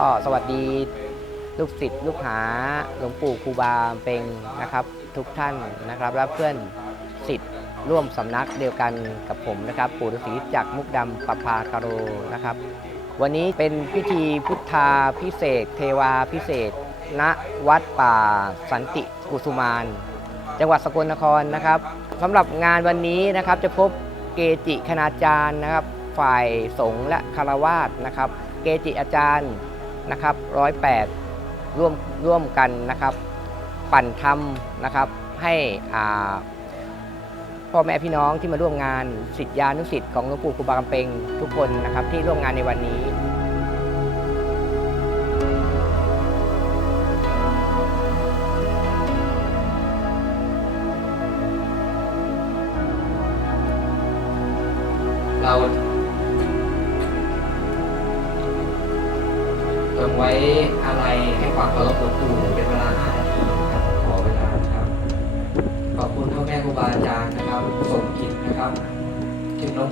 ก็สวัสดีลูกศิษย์ลูกหาหลวงปู่ครูบาเปงนะครับ ทุกท่านนะครับและเพื่อนศิษย์ร่วมสำนักเดียวกันกับผมนะครับ ปู่ฤาษีจากมุกดำปภาคาโรนะครับ วันนี้เป็นพิธีพุทธาพิเศษ เทวาพิเศษ ณวัดป่าสันติกุสุมาน จังหวัดสกลนครนะครับสำหรับงานวันนี้นะครับจะพบเกจิคณาจารย์นะครับ ฝ่ายสงฆ์และคารวาสนะครับ เกจิอาจารย์ นะครับร้อยแปดร่วมร่วมกันนะครับ ปั่นทำนะครับให้พ่อแม่พี่น้องที่มาร่วมงานสิทธิานุสิทธิ์ของหลวงปู่ครูบาคำเปงทุกคนนะครับที่ร่วมงานในวันนี้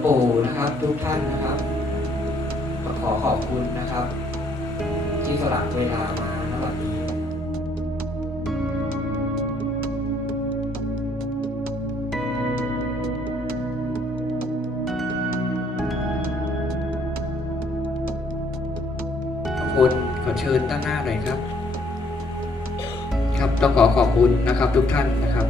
ปู่นะครับทุกท่านนะครับขอขอบคุณนะครับ ที่สละเวลามาณวันนี้ขอบคุณขอเชิญด้านหน้าหน่อยครับ ครับต้องขอขอบคุณนะครับทุกท่านนะครับ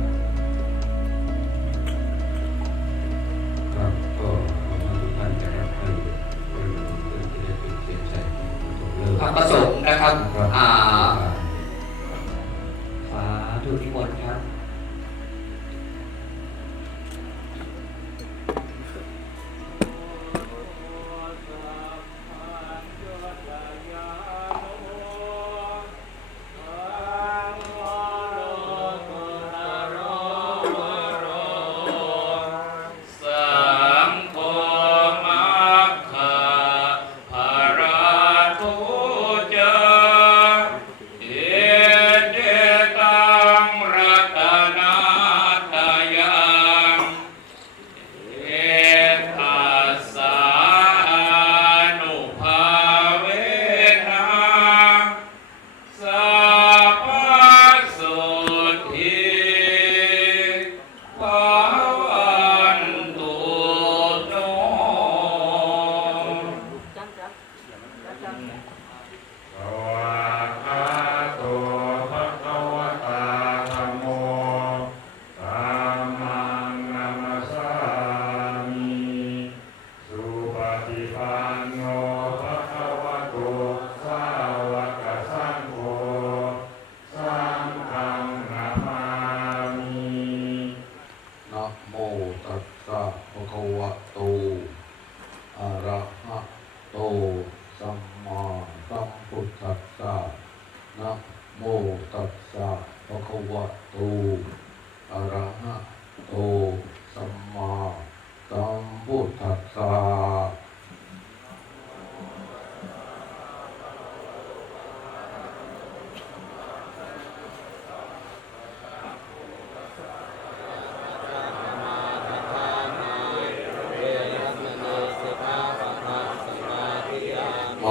ความประสงค์นะครับ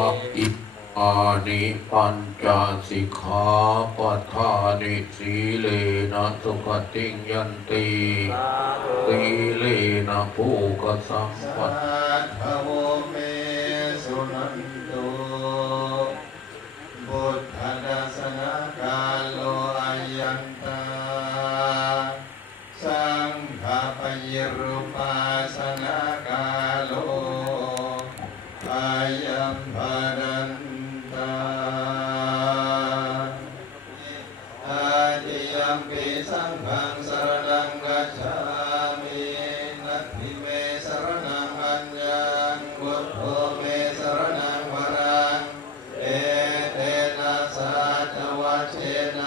ะอิมานิปัญจสิกขาปัฏฐานิสีเลนะสุขติงยันติสีเลนะภูกสัมปัต เชนะ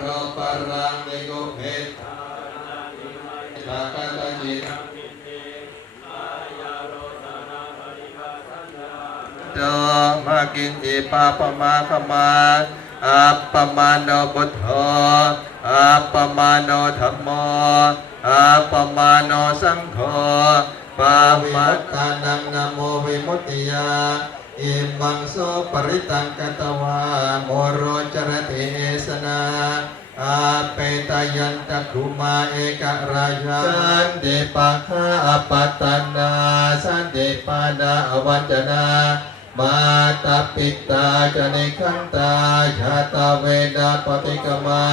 โรปรังนิโกเพทาตาคัตจิตโตมากินจิปาปมาขมาอัปปมาโนบุตโธอัปปมาโนธรรมโมอัปปมาโนสังโฆปามัตตานังนโมวิมุตติยา อิมังโสปริตังกตวาโมโรจรติเอสนาอาเปตายันตะคุมาเอกราชาสันเดปะคาอปัตตนาสันเดปานาอวัจจนามาตาปิตาจนิคันตาชาตาเวดาปฏิกมา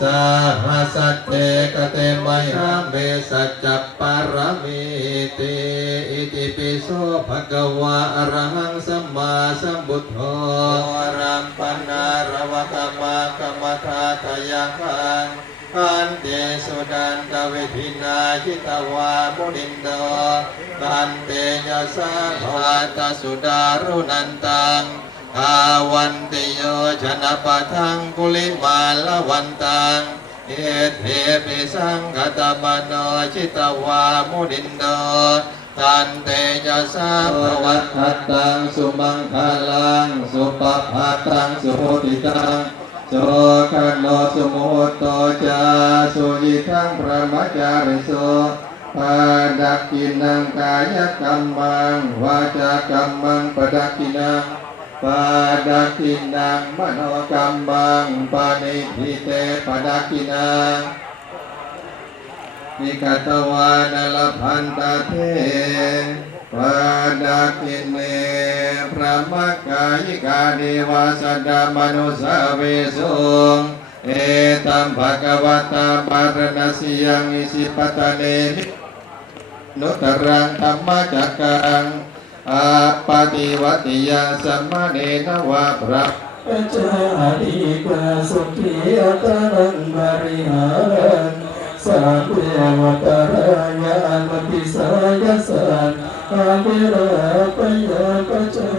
สาหัสเตกเตมยาเมสัจจปารมิติอิติปิโสภะคะวะอรหังสัมมาสัมพุทโธรัมปนารวะกมากรรมทาทยังคังอันเตสุดันตเวทินาชิตวามุนินโดตันเตยสาภวตสุดารุนันตัง อาวันติโยชนะปะทังกุลิมาลวันตังเอเทปิสังกตมโนชิตวามุนินโดตันเตยะสาภวัตตังสุมังคลังสุปภาตังสุโหติตังโสกันโนสมุตโตจาสุยิทังพระมจาริโสปาดักกินังกายกรรมังวาจากรรมังปดักกินัง ปาดักินังมโนกรรมังปานิทิเตปดักินังนิกตวานลพันตาเทปาดาคินเนพระมกายิกาเดวาสดามนุสเวสุงเอตัมภะกวตาปารณสียังอิสิปตะเนมินุตรังธรรมจักกัง อาปฏิวัติยาสัมมาเนนวะพระปัจจาริกาสุขีอัตนังบริหารันสัพเพวตารายามติสายสันอาเวรปยาปัจจา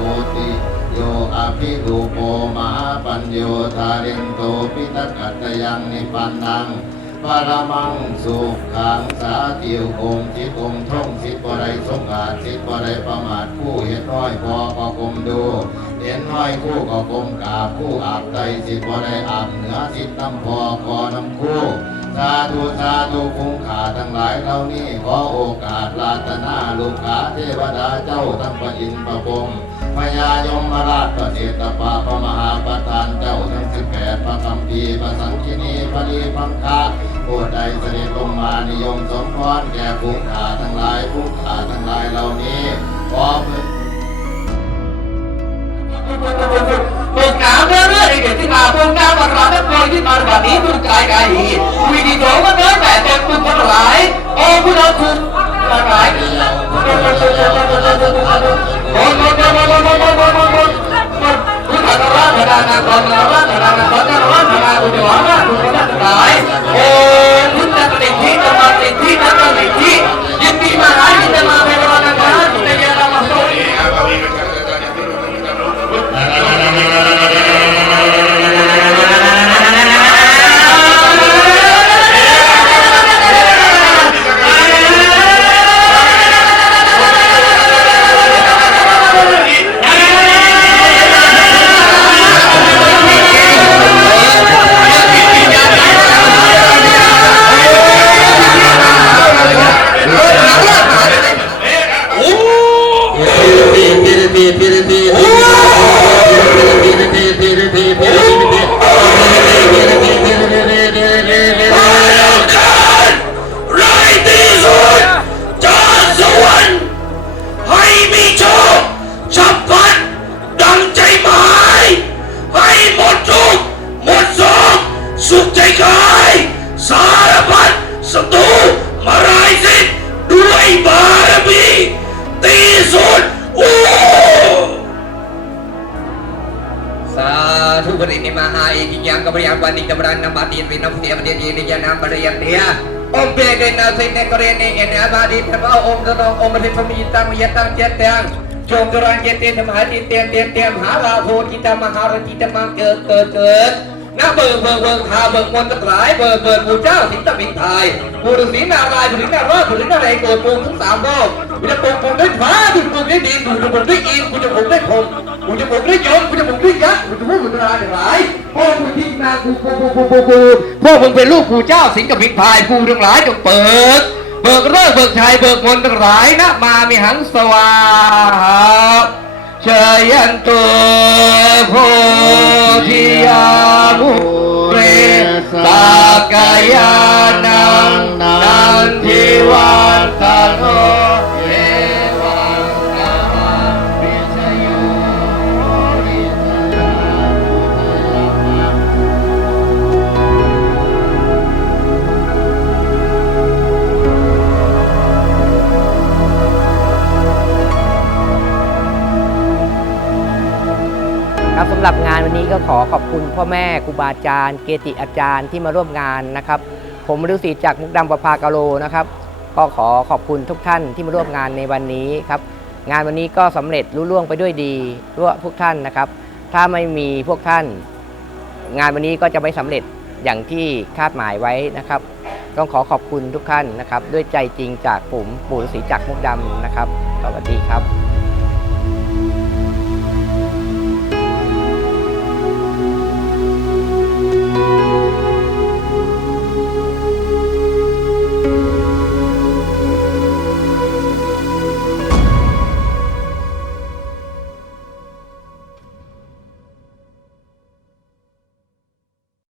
โอติโยอภิรูปโปมหาปัญโยธารินโตปิตกัตยังนิปันนังปรมังสุขังสาติวคงจิตคงท่องสิทธิ์บ่ได้สงอาจสิทธิ์บ่ได้ประมาทผู้เห็นน้อยพอก็กลมดู เห็นน้อยคู่ก็กลมกาบผู้อาบใจสิทธิ์บ่ได้อาบเหนือสิทธิ์น้ำพอก็น้ำคู่สาธุสาธุคุ้มขาทั้งหลายเหล่านี้ขอโอกาสลาตนาลูกขาเทวดาเจ้าทั้งพระอินทร์พระพรม พญายมราชประเดตปาพระมหาประธานเจ้าทั้งสิบแปดพระคำพีพระสังคีนีพระดีพังคาผู้ใดเสด็จลงมานิยมสมพรแก่ผู้ขาทั้งหลายผู้ขาทั้งหลายเหล่านี้พร้อมตุกกาเมื่อเรื่องเด็กที่มาตุกกามารัาเพื่อนที่มาแบบนี้ผู้กายไก่ ไอาบาดิพระอมกระนองอมริพมิตังยตังเจตยังจงกรันเจเตนมหาจิเตนเตนเตมหาลาโพจิตามหารจิตมังเกิดเกิดเกิดนะเบิกเบิกเบิกหาเบิกมนต์หลายเบิกเบิกผู้เจ้าสิงตบินไทยผู้ฤาษีนารายผู้ฤาษีนารอดผู้ฤาษีนารายณ์โกรธปรุงทั้งสามโลกกูจะปรุงปรุงด้วยฟ้ากูจะปรุงด้วยดินกูจะปรุงด้วยอินกูจะปรุงด้วยพรมกูจะปรุงด้วยยศกูจะปรุงด้วยยักษ์กูจะปรุงด้วยนาทั้งหลาย พ่อมึงทิ้งนากูกูกูกูกูกูพ่อมึงเป็นลูกกูเจ้าสิงห์กับพินพายกูทั้งหลายจงเปิด เบิกเลิกเบิกชัยเบิกมนต์ทั้งหลายนะมามีหังสวาเชยันตุโพธิยามุเรสากายา ครับสำหรับงานวันนี้ก็ขอขอบคุณพ่อแม่ครูบาอาจารย์ เกจิอาจารย์ที่มาร่วมงานนะครับ ผมฤาษีจากมุกดำประภากาโลนะครับ ก็ขอขอบคุณทุกท่านที่มาร่วมงานในวันนี้ครับงานวันนี้ก็สำเร็จรุ่ล่วงไปด้วยดีทั่วทุกท่านนะครับ ถ้าไม่มีพวกท่าน งานวันนี้ก็จะไม่สำเร็จอย่างที่คาดหมายไว้นะครับ ต้องขอขอบคุณทุกท่านนะครับ ด้วยใจจริงจากผมปู่ฤาษีจากมุกดำนะครับสวัสดีครับ